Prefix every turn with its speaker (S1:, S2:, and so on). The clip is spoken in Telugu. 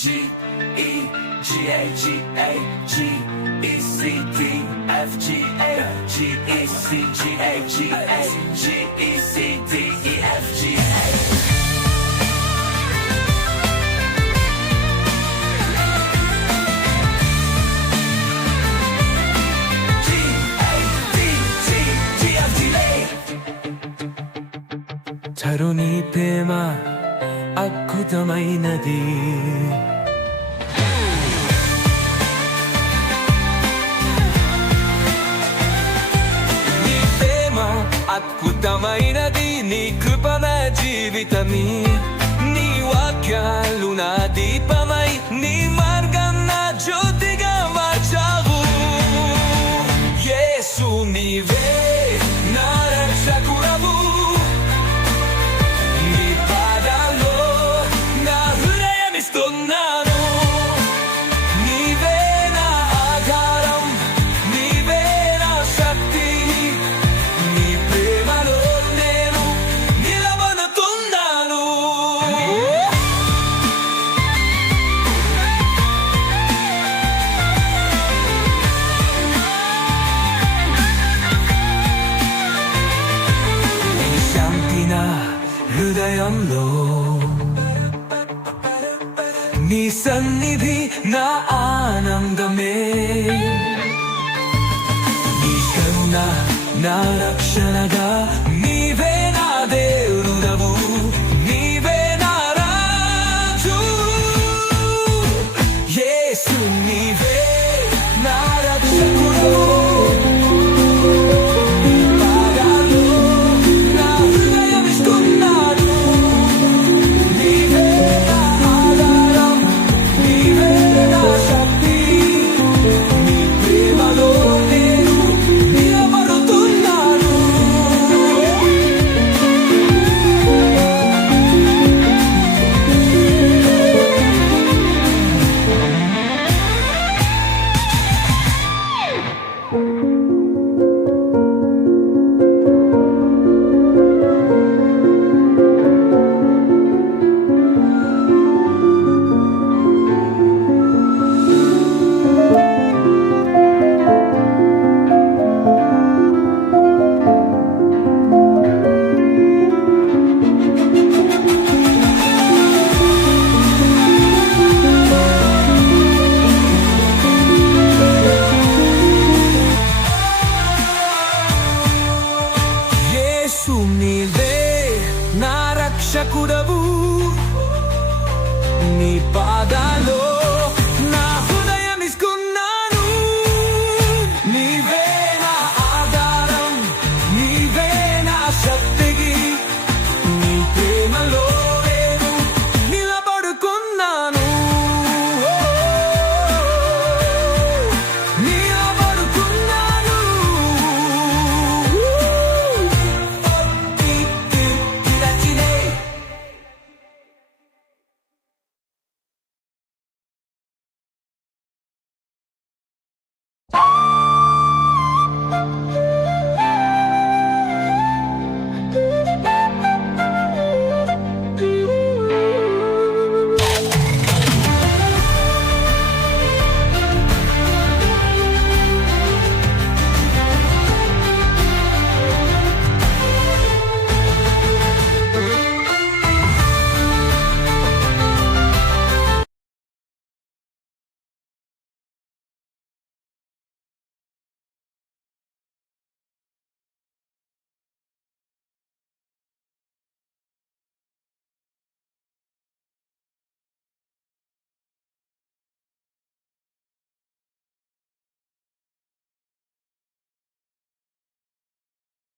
S1: G E G A G A G E C D F G A G E C G A G A G E C D E F G A G A D G G
S2: అద్భుతమైనది. నీ ప్రేమ అద్భుతమైనది నీ కృపణ జీవితమి. నీ వాక్యాలు నా దీపమై నీ హృదయంలో. నీ సన్నిధి నా ఆనందమే. నీ కరుణ నా రక్షణగా నీవే నా దేవుడవు. నీవే నా రాజు. యేసు నీవే నా యేసు నీవే నా రక్షకుడవు. నీ